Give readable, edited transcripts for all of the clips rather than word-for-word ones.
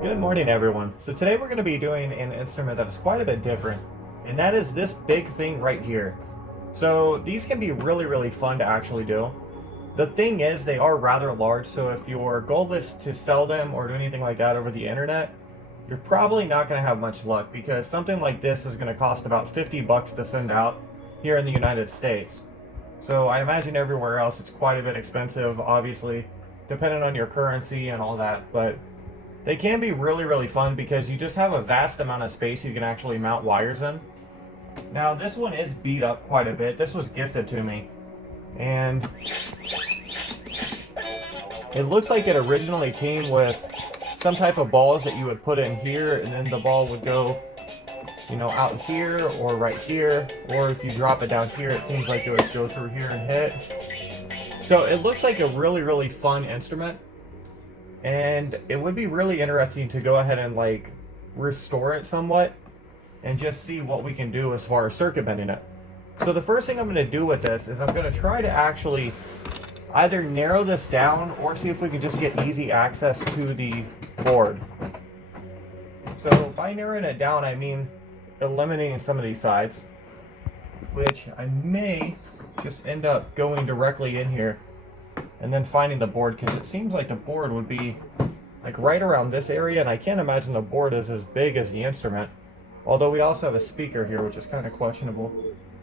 Good morning, everyone. So today we're going to be doing an instrument that is quite a bit different, and that is this big thing right here. So these can be really fun to actually do. The thing is, they are rather large, so if your goal is to sell them or do anything like that over the internet, you're probably not going to have much luck, because something like this is going to cost about 50 bucks to send out here in the United States. So I imagine everywhere else it's quite a bit expensive, obviously, depending on your currency and all that, but they can be really fun because you just have a vast amount of space you can actually mount wires in. Now this one is beat up quite a bit. This was gifted to me, and it looks like it originally came with some type of balls that you would put in here, and then the ball would go, you know, out here or right here, or if you drop it down here, it seems like it would go through here and hit. So it looks like a really fun instrument, and it would be really interesting to go ahead and like restore it somewhat and just see what we can do as far as circuit bending it. So the first thing I'm going to do with this is I'm going to try to actually either narrow this down or see if we can just get easy access to the board. So by narrowing it down, I mean eliminating some of these sides, which I may just end up going directly in here and then finding the board, because it seems like the board would be like right around this area, and I can't imagine the board is as big as the instrument, Although we also have a speaker here, which is kind of questionable.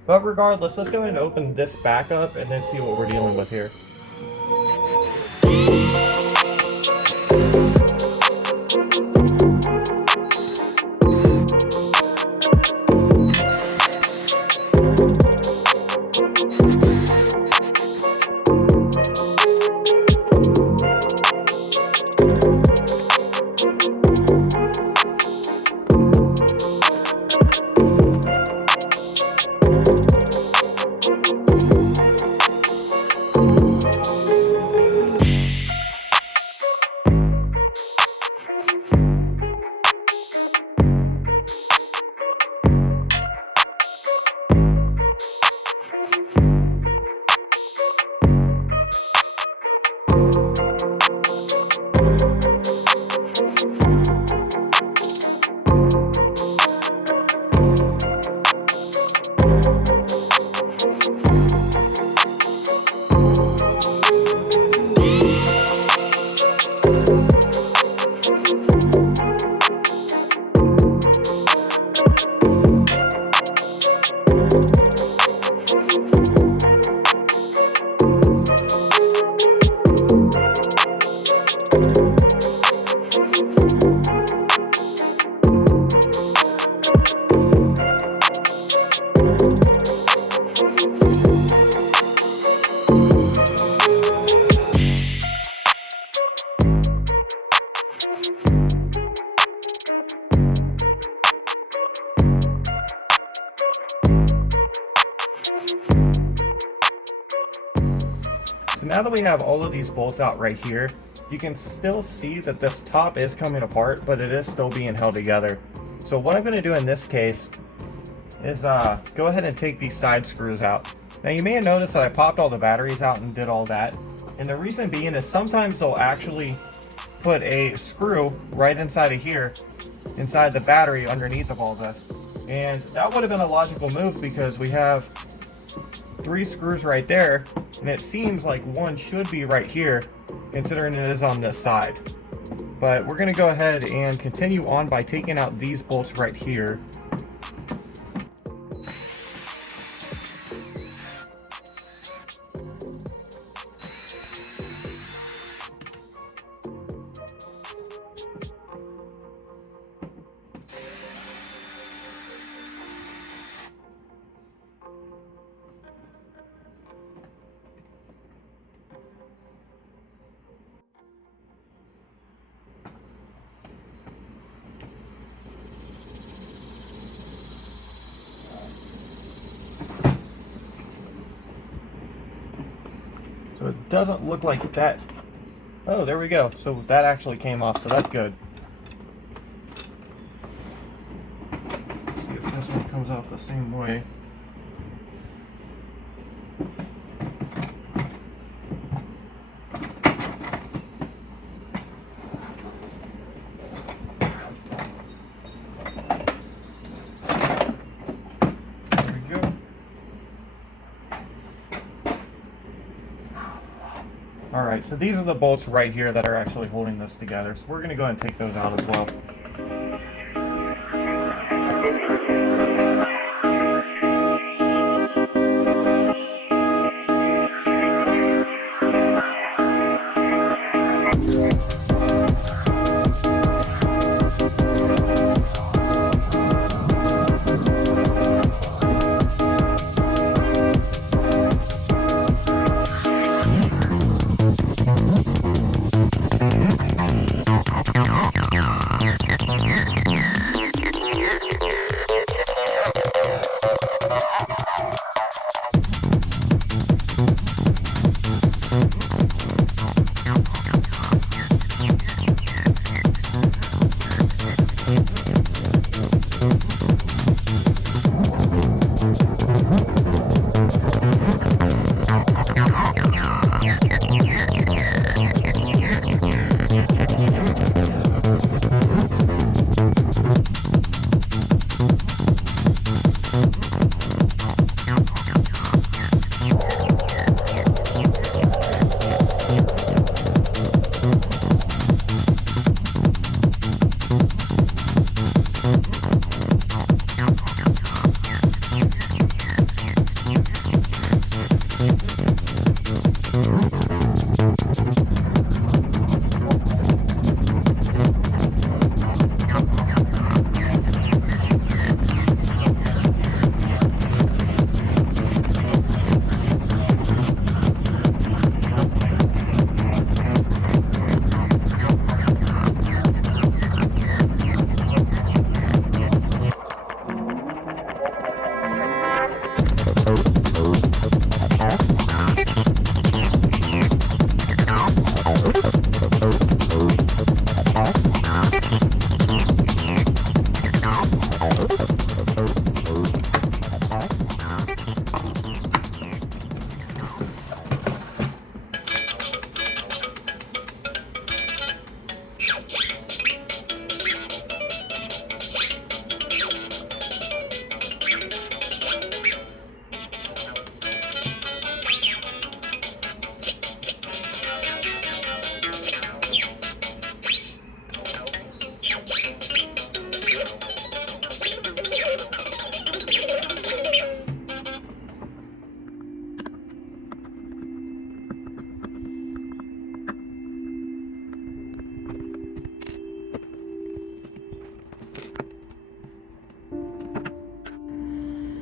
But regardless, let's go ahead and open this back up and then see what we're dealing with here. So now that we have all of these bolts out right here, you can still see that this top is coming apart, but it is still being held together. So what I'm going to do in this case is go ahead and take these side screws out. Now you may have noticed that I popped all the batteries out and did all that. And the reason being is sometimes they'll actually put a screw right inside of here, inside the battery underneath of all this. And that would have been a logical move because we have 3 screws right there, and it seems like one should be right here, considering it is on this side. But we're going to go ahead and continue on by taking out these bolts right here. So it doesn't look like that. Oh, there we go. So that actually came off, so that's good. Let's see if this one comes off the same way. Alright, so these are the bolts right here that are actually holding this together. So we're going to go ahead and take those out as well.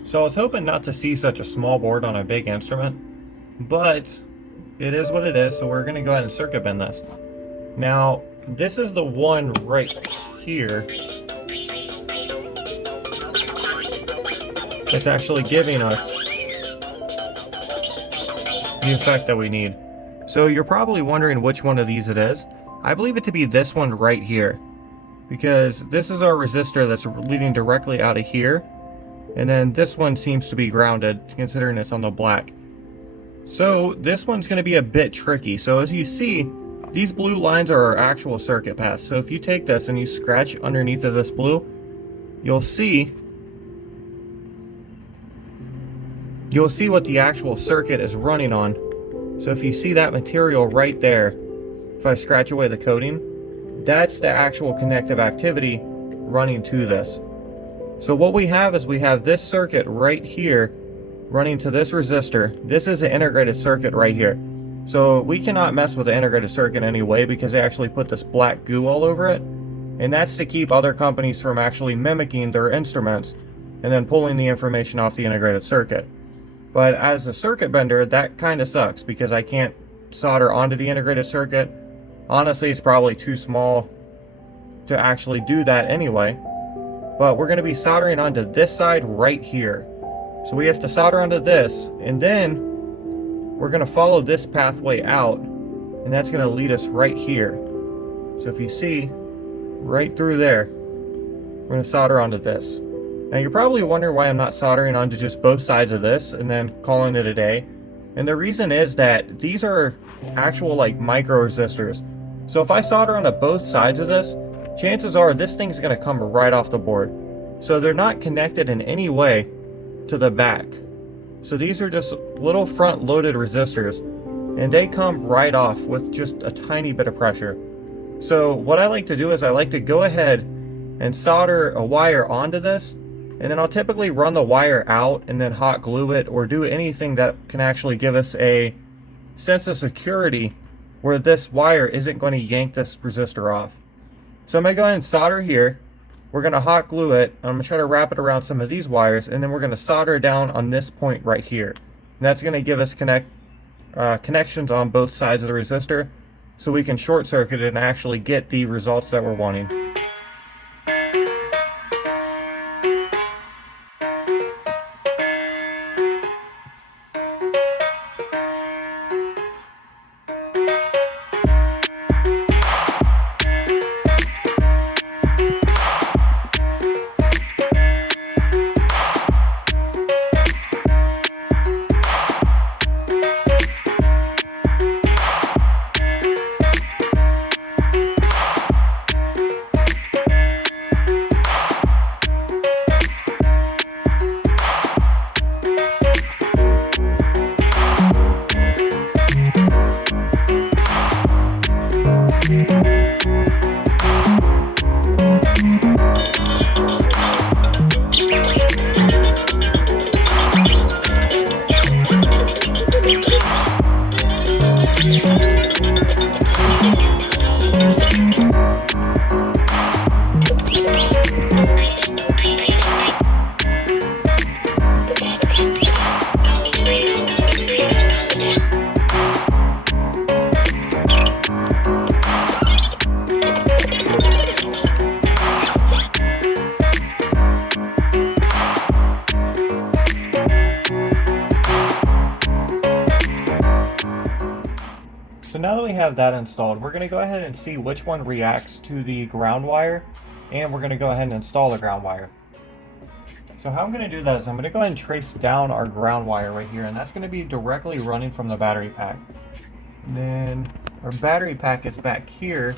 So I was hoping not to see such a small board on a big instrument, but it is what it is, so we're going to go ahead and circuit bend this. Now, this is the one right here that's actually giving us the effect that we need. So you're probably wondering which one of these it is. I believe it to be this one right here, because this is our resistor that's leading directly out of here. And then this one seems to be grounded, considering it's on the black. So this one's going to be a bit tricky. So as you see, these blue lines are our actual circuit paths. So if you take this and you scratch underneath of this blue, you'll see what the actual circuit is running on. So if you see that material right there, if I scratch away the coating, that's the actual connective activity running to this. So what we have is we have this circuit right here running to this resistor. This is an integrated circuit right here. So we cannot mess with the integrated circuit anyway, because they actually put this black goo all over it. And that's to keep other companies from actually mimicking their instruments and then pulling the information off the integrated circuit. But as a circuit bender, that kind of sucks because I can't solder onto the integrated circuit. Honestly, it's probably too small to actually do that anyway. But we're going to be soldering onto this side right here. So we have to solder onto this, and then we're going to follow this pathway out, and that's going to lead us right here. So if you see, right through there, we're going to solder onto this. Now you're probably wondering why I'm not soldering onto just both sides of this and then calling it a day. And the reason is that these are actual like micro resistors. So if I solder onto both sides of this, chances are this thing's going to come right off the board. So they're not connected in any way to the back. So these are just little front loaded resistors, and they come right off with just a tiny bit of pressure. So what I like to do is I like to go ahead and solder a wire onto this, and then I'll typically run the wire out and then hot glue it, or do anything that can actually give us a sense of security where this wire isn't going to yank this resistor off. So I'm going to go ahead and solder here. We're going to hot glue it. I'm going to try to wrap it around some of these wires, and then we're going to solder down on this point right here. And that's going to give us connections on both sides of the resistor, so we can short circuit it and actually get the results that we're wanting. So now that we have that installed, we're going to go ahead and see which one reacts to the ground wire, and we're going to go ahead and install the ground wire. So how I'm going to do that is I'm going to go ahead and trace down our ground wire right here, and that's going to be directly running from the battery pack. And then our battery pack is back here,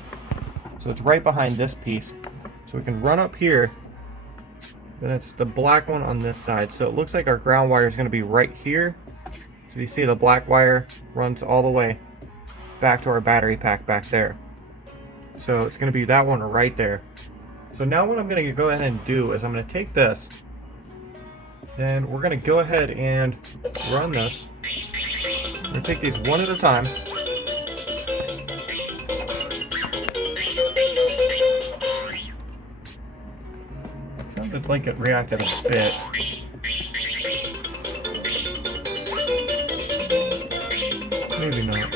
so So it's right behind this piece. So we can run up here. Then it's the black one on this side. So it looks like our ground wire is going to be right here. So you see the black wire runs all the way back to our battery pack back there. So it's going to be that one right there. So now what I'm going to go ahead and do is I'm going to take this, then we're going to go ahead and run this. I'm going to take these one at a time. It sounded like it reacted a bit. Maybe not.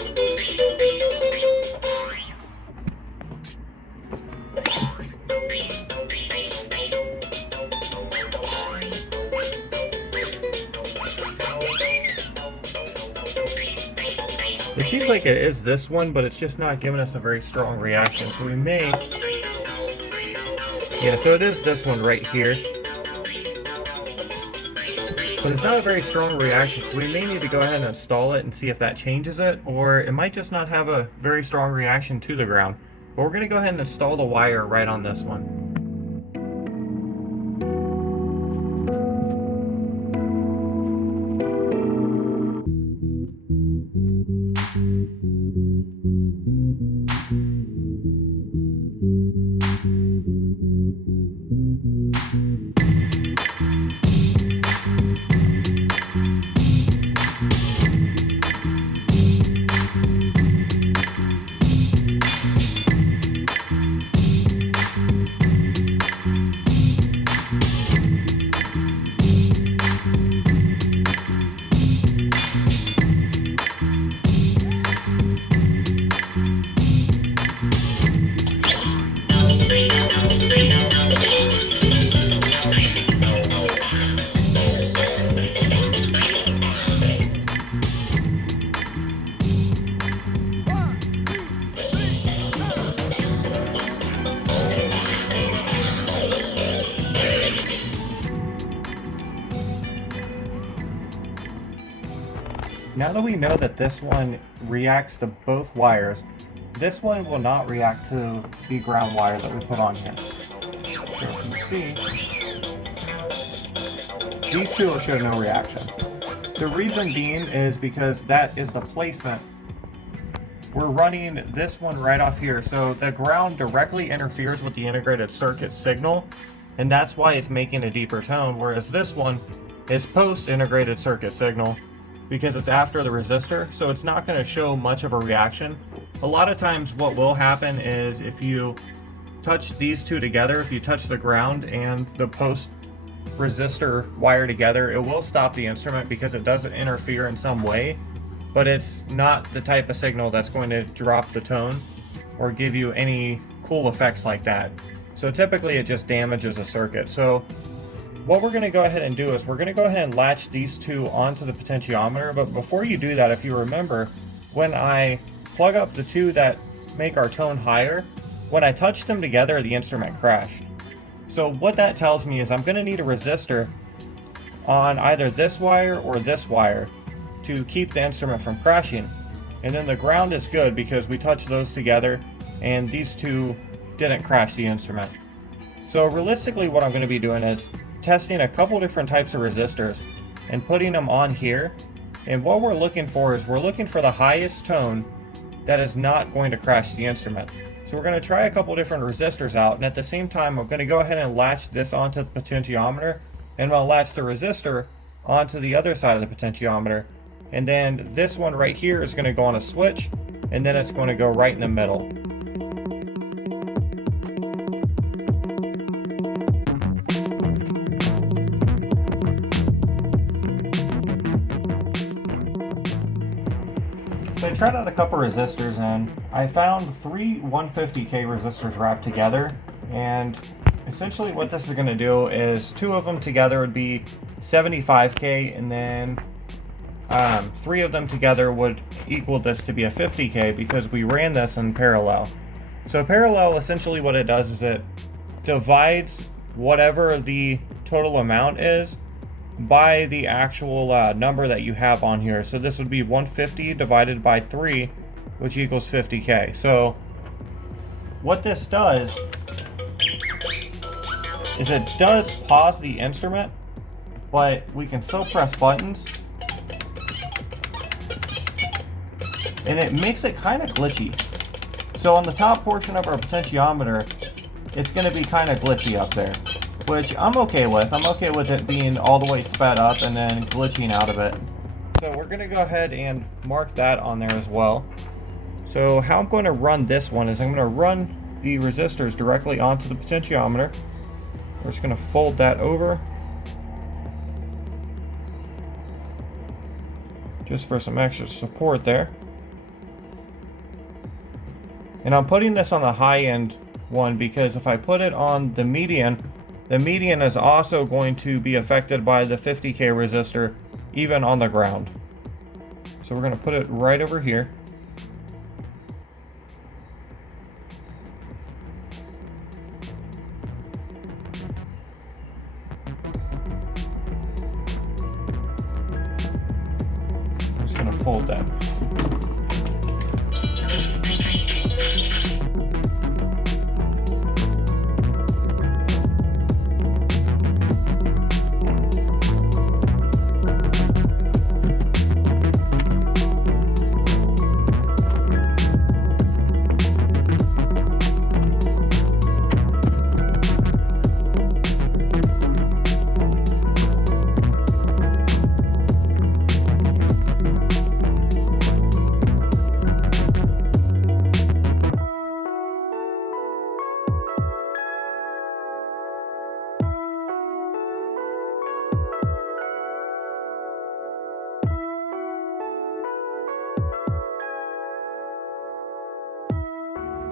It seems like it is this one, but it's just not giving us a very strong reaction. So we may... Yeah, so it is this one right here. But it's not a very strong reaction, so we may need to go ahead and install it and see if that changes it, or it might just not have a very strong reaction to the ground. But we're going to go ahead and install the wire right on this one. Now that we know that this one reacts to both wires, this one will not react to the ground wire that we put on here. So if you see, these two will show no reaction. The reason being is because that is the placement. We're running this one right off here, so the ground directly interferes with the integrated circuit signal, and that's why it's making a deeper tone, whereas this one is post-integrated circuit signal, because it's after the resistor, so it's not going to show much of a reaction. A lot of times what will happen is if you touch these two together, if you touch the ground and the post resistor wire together, it will stop the instrument because it doesn't interfere in some way, but it's not the type of signal that's going to drop the tone or give you any cool effects like that. So typically it just damages a circuit. So what we're going to go ahead and do is we're going to go ahead and latch these two onto the potentiometer, but before you do that, if you remember, when I plug up the two that make our tone higher, when I touched them together, the instrument crashed. So what that tells me is I'm going to need a resistor on either this wire or this wire to keep the instrument from crashing. And then the ground is good because we touched those together and these two didn't crash the instrument. So realistically what I'm going to be doing is testing a couple different types of resistors and putting them on here, and what we're looking for is we're looking for the highest tone that is not going to crash the instrument. So we're going to try a couple different resistors out, and at the same time I'm going to go ahead and latch this onto the potentiometer, and I'll latch the resistor onto the other side of the potentiometer, and then this one right here is going to go on a switch, and then it's going to go right in the middle. So I tried out a couple resistors and I found 3 150K resistors wrapped together, and essentially what this is going to do is 2 of them together would be 75K, and then 3 of them together would equal this to be a 50K because we ran this in parallel. So parallel, essentially what it does is it divides whatever the total amount is by the actual number that you have on here. So this would be 150 divided by 3, which equals 50K. So what this does is it does pause the instrument, but we can still press buttons. And it makes it kind of glitchy. So on the top portion of our potentiometer, it's going to be kind of glitchy up there, which I'm okay with. I'm okay with it being all the way sped up and then glitching out of it. So we're going to go ahead and mark that on there as well. So how I'm going to run this one is I'm going to run the resistors directly onto the potentiometer. We're just going to fold that over just for some extra support there. And I'm putting this on the high end one because if I put it on the median is also going to be affected by the 50K resistor even on the ground. So we're going to put it right over here. I'm just going to fold that.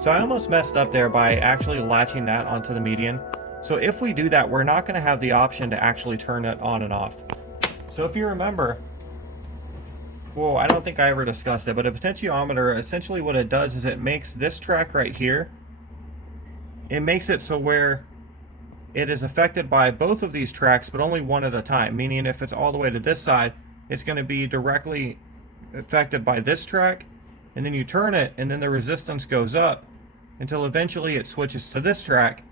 So I almost messed up there by actually latching that onto the median. So if we do that, we're not going to have the option to actually turn it on and off. So if you remember, well, I don't think I ever discussed it, but a potentiometer, essentially what it does is it makes this track right here, it makes it so where it is affected by both of these tracks, but only one at a time. Meaning if it's all the way to this side, it's going to be directly affected by this track, and then you turn it, and then the resistance goes up until eventually it switches to this track,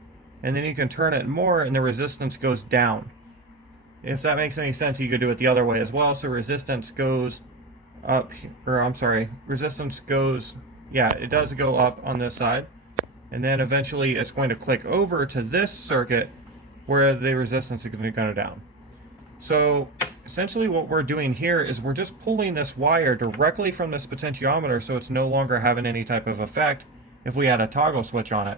and then you can turn it more and the resistance goes down. If that makes any sense, you could do it the other way as well. So resistance goes up, or I'm sorry, resistance goes, yeah, it does go up on this side, and then eventually it's going to click over to this circuit where the resistance is going to go down. So essentially what we're doing here is we're just pulling this wire directly from this potentiometer, so it's no longer having any type of effect if we had a toggle switch on it.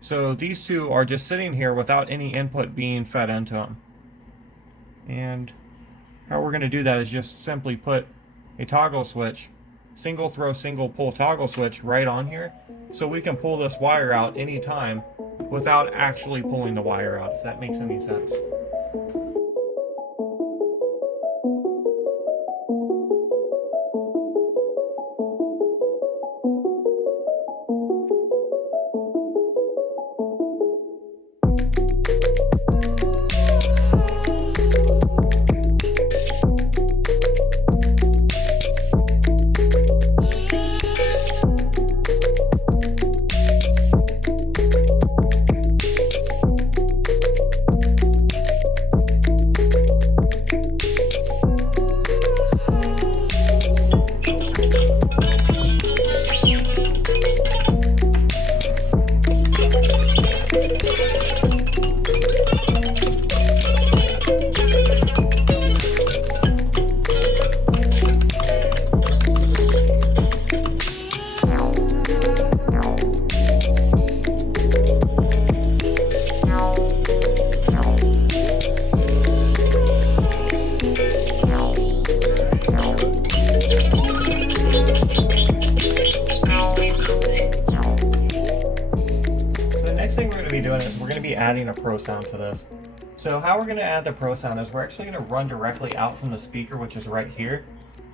So these two are just sitting here without any input being fed into them. And how we're going to do that is just simply put a toggle switch, single throw, single pull toggle switch right on here, so we can pull this wire out anytime without actually pulling the wire out, if that makes any sense. Adding a pro sound to this. So how we're going to add the pro sound is we're actually going to run directly out from the speaker, which is right here,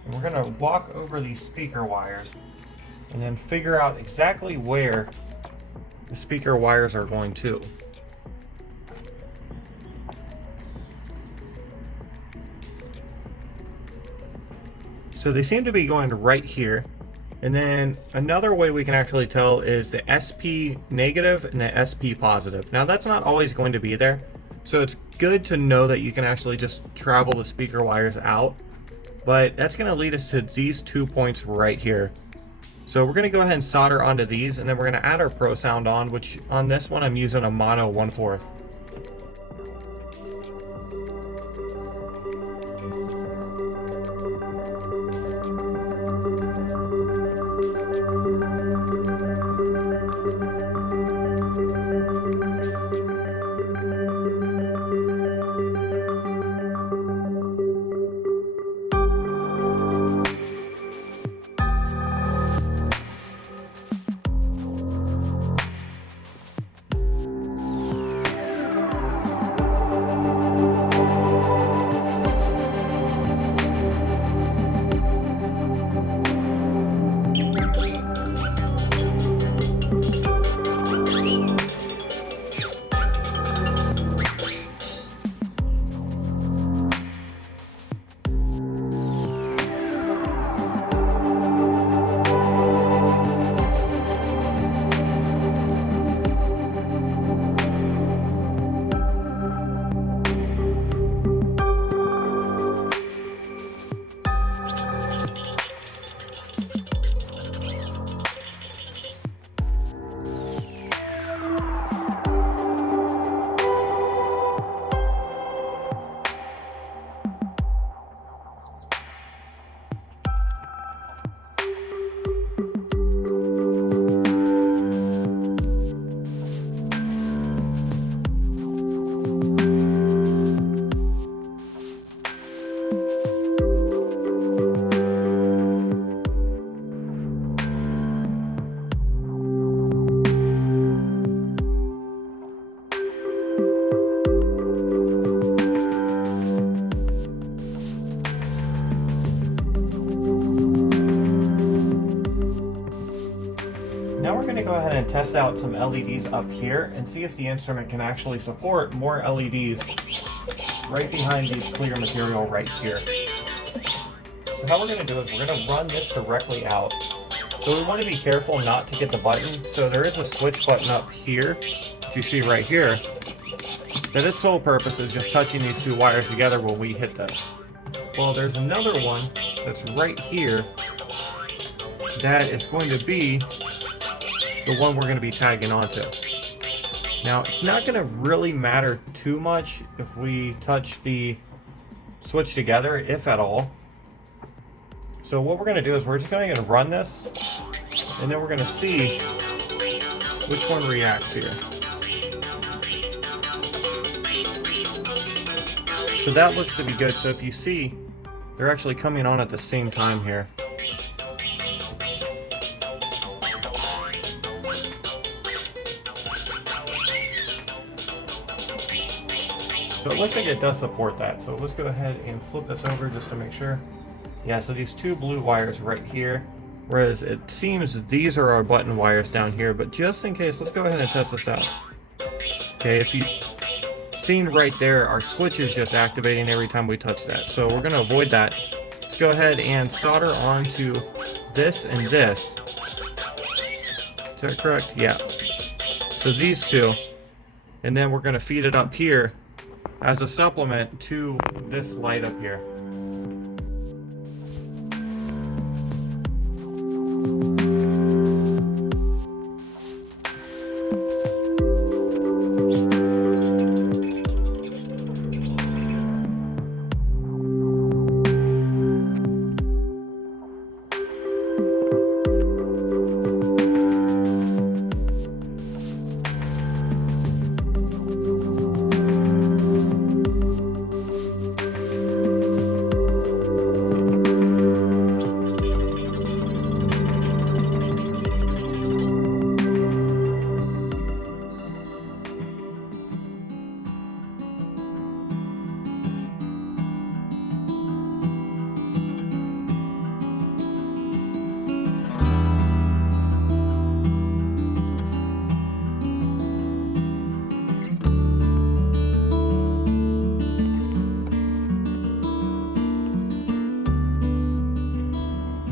and we're going to walk over these speaker wires and then figure out exactly where the speaker wires are going to. So they seem to be going right here, And then another way we can actually tell is the SP negative and the SP positive. Now that's not always going to be there, so it's good to know that you can actually just travel the speaker wires out, but that's going to lead us to these 2 points right here. So we're going to go ahead and solder onto these, and then we're going to add our Pro Sound on, which on this one I'm using a mono 1/4. Now we're going to go ahead and test out some LEDs up here and see if the instrument can actually support more LEDs right behind these clear material right here. So how we're going to do is we're going to run this directly out. So we want to be careful not to get the button. So there is a switch button up here that you see right here that its sole purpose is just touching these two wires together when we hit this. Well, there's another one that's right here that is going to be the one we're going to be tagging onto. Now, it's not going to really matter too much if we touch the switch together, if at all. So what we're going to do is we're just going to run this, and then we're going to see which one reacts here. So that looks to be good. So if you see, they're actually coming on at the same time here. So it looks like it does support that. So let's go ahead and flip this over just to make sure. Yeah, so these two blue wires right here, whereas it seems these are our button wires down here, but just in case, let's go ahead and test this out. Okay, if you've seen right there, our switch is just activating every time we touch that. So we're gonna avoid that. Let's go ahead and solder onto this and this. Is that correct? Yeah. So these two, and then we're gonna feed it up here as a supplement to this light up here.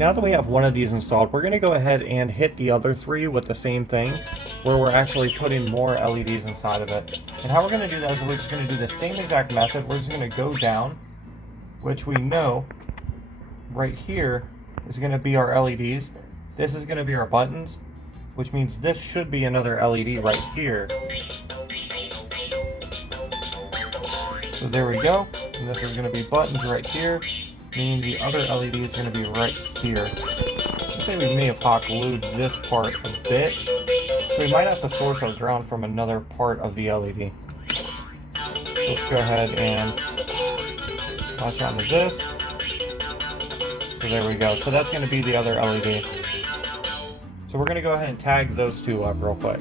now that we have one of these installed, we're going to go ahead and hit the other 3 with the same thing, where we're actually putting more LEDs inside of it. And how we're going to do that is we're just going to do the same exact method. We're just going to go down, which we know right here is going to be our LEDs. This is going to be our buttons, which means this should be another LED right here. So there we go. And this is going to be buttons right here, meaning the other LED is going to be right here. Let's say we may have hot glued this part a bit, so we might have to source our ground from another part of the LED. So let's go ahead and latch onto this. So there we go. So that's going to be the other LED. So we're going to go ahead and tag those 2 up real quick.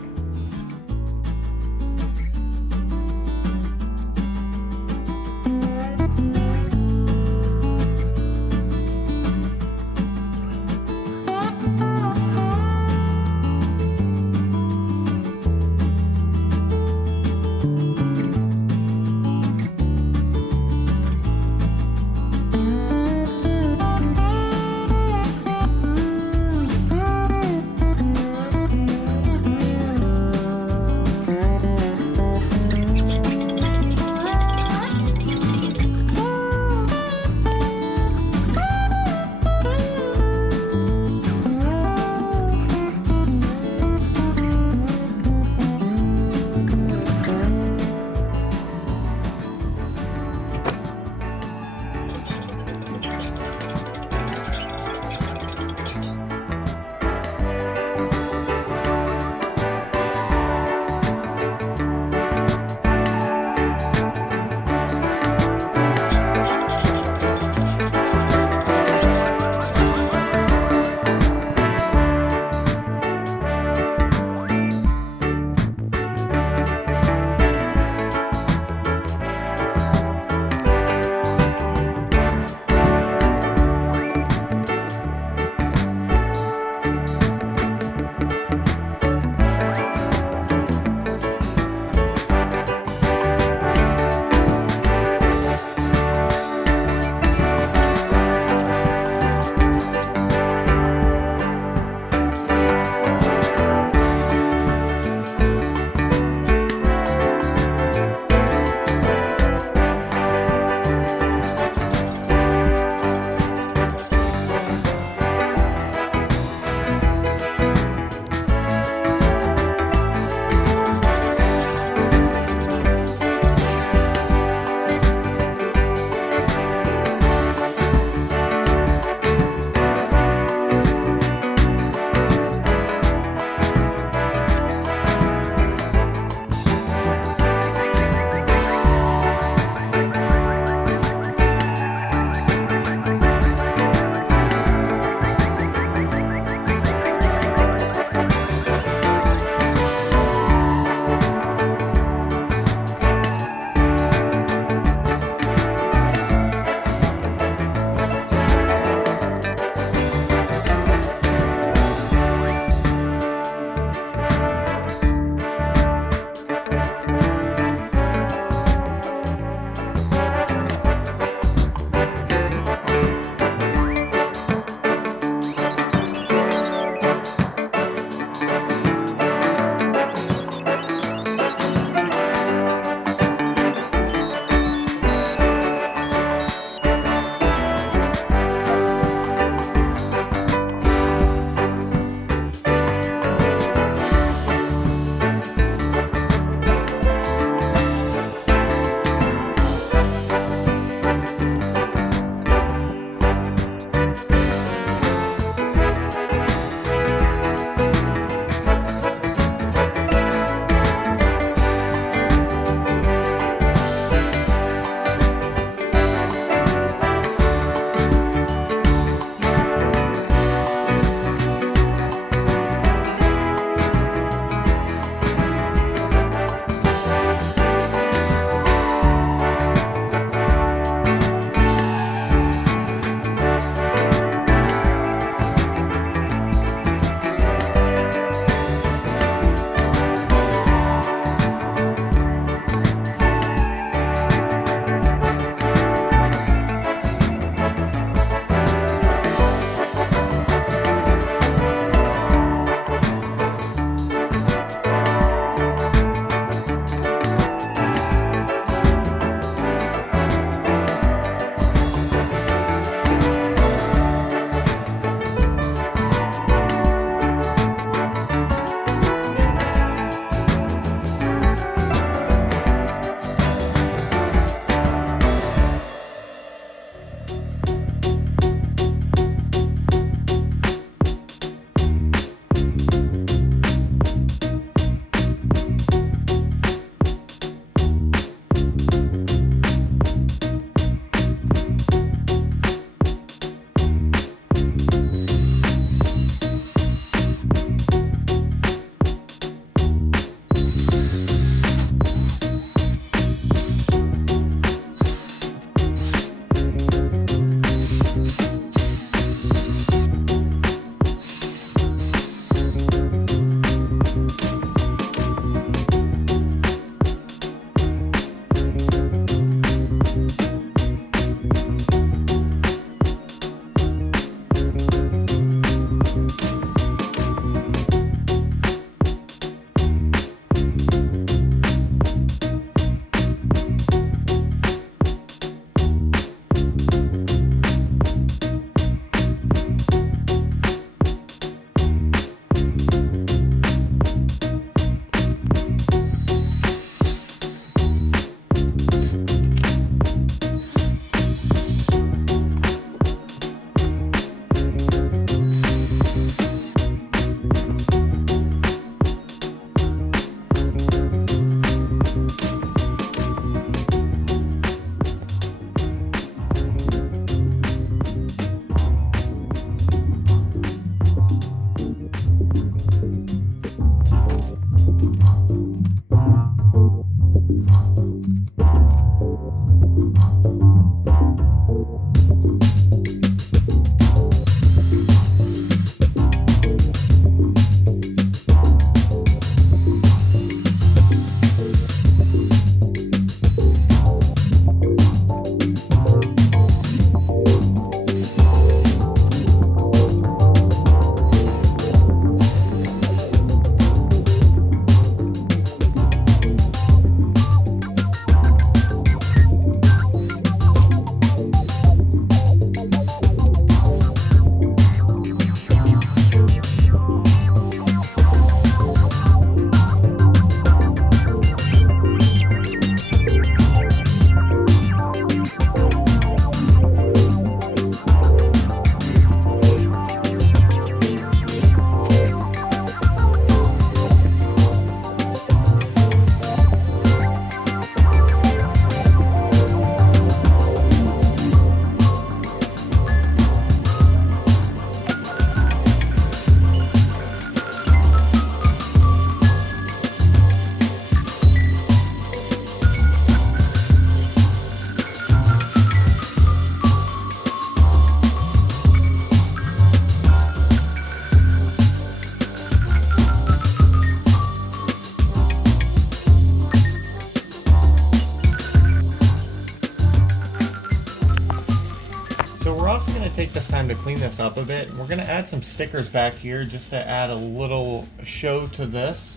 take this time to clean this up a bit. We're going to add some stickers back here just to add a little show to this,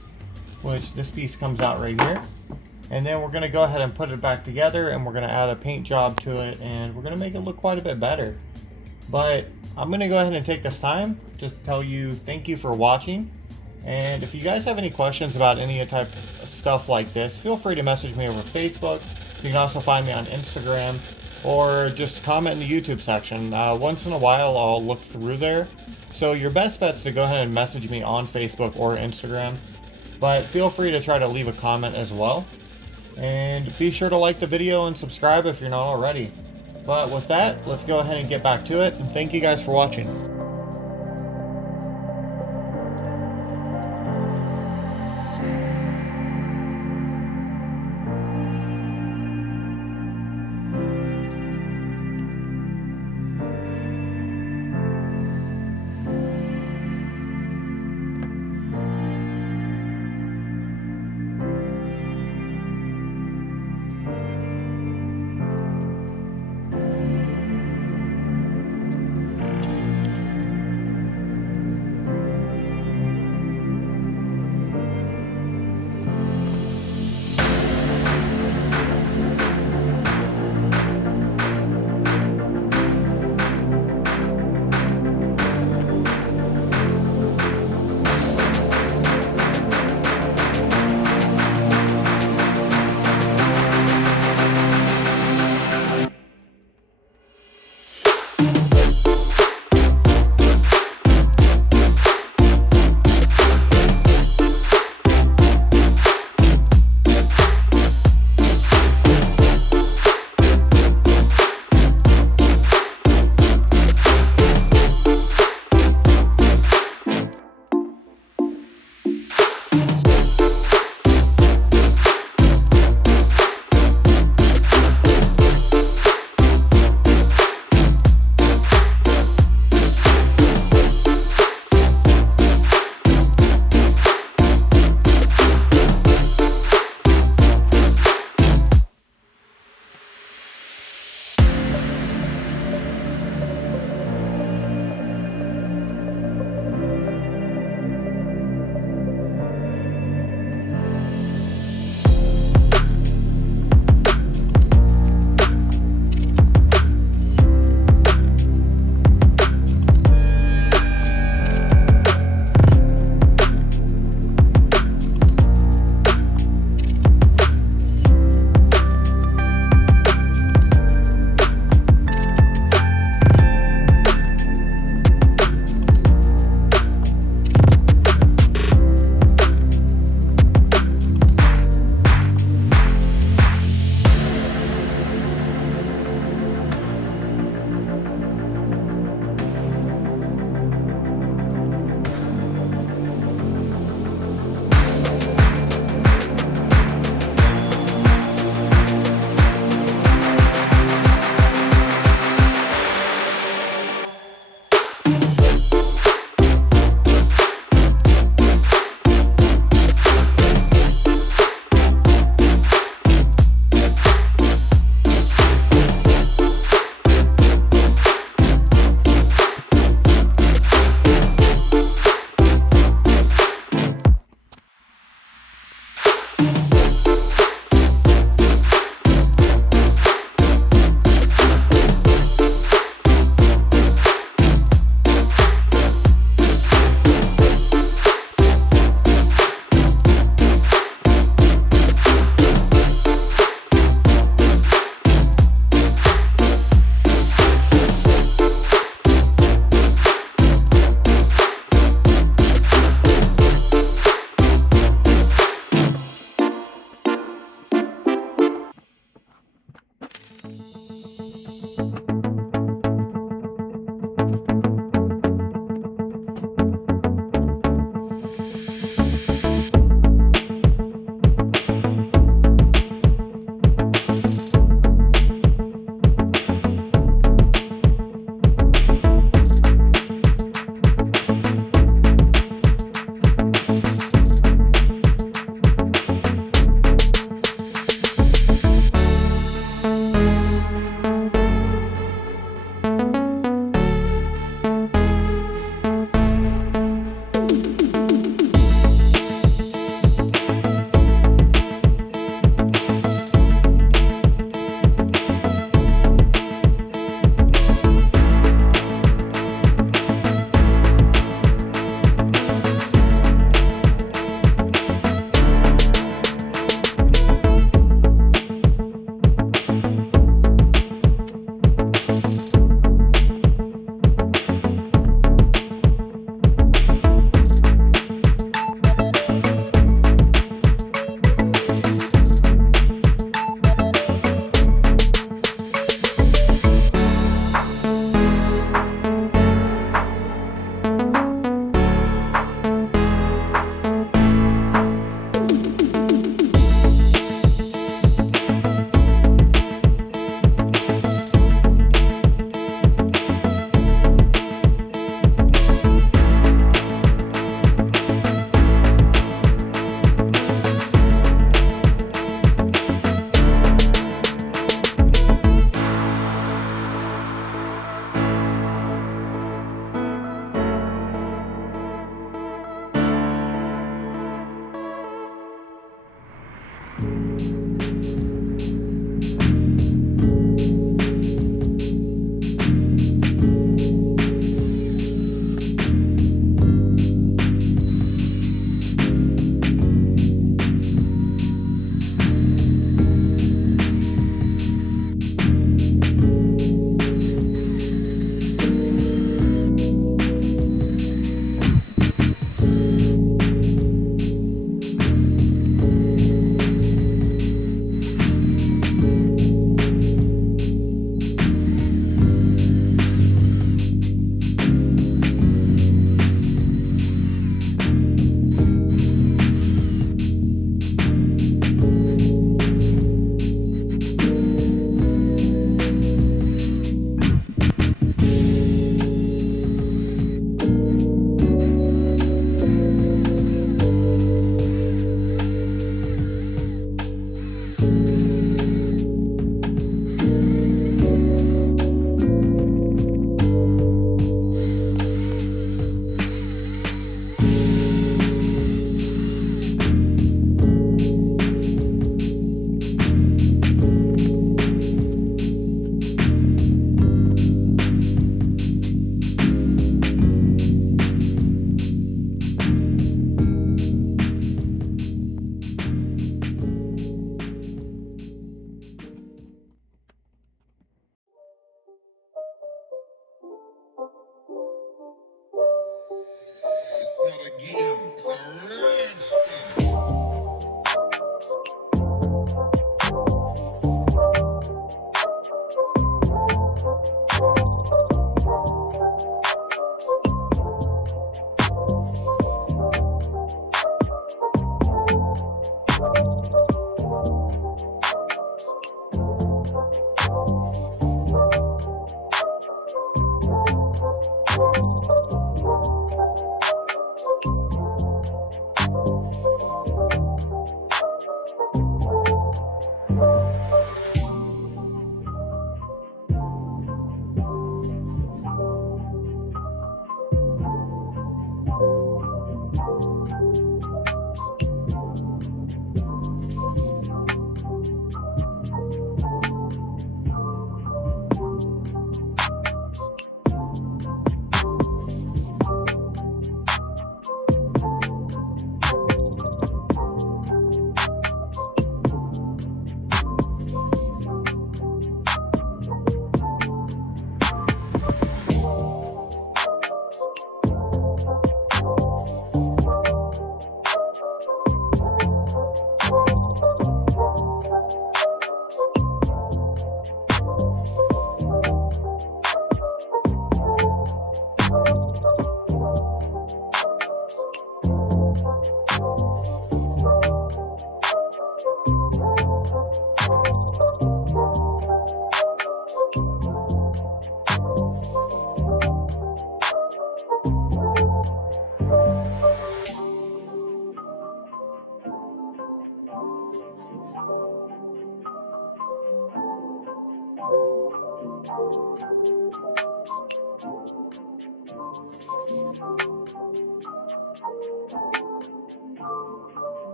which this piece comes out right here. And then we're going to go ahead and put it back together, and we're going to add a paint job to it, and we're going to make it look quite a bit better. But I'm going to go ahead and take this time just to tell you thank you for watching. And if you guys have any questions about any type of stuff like this, feel free to message me over Facebook. You can also find me on Instagram, or just comment in the YouTube section. Once in a while I'll look through there. So your best bet's to go ahead and message me on Facebook or Instagram. But feel free to try to leave a comment as well. And be sure to like the video and subscribe if you're not already. But with that, let's go ahead and get back to it. And thank you guys for watching.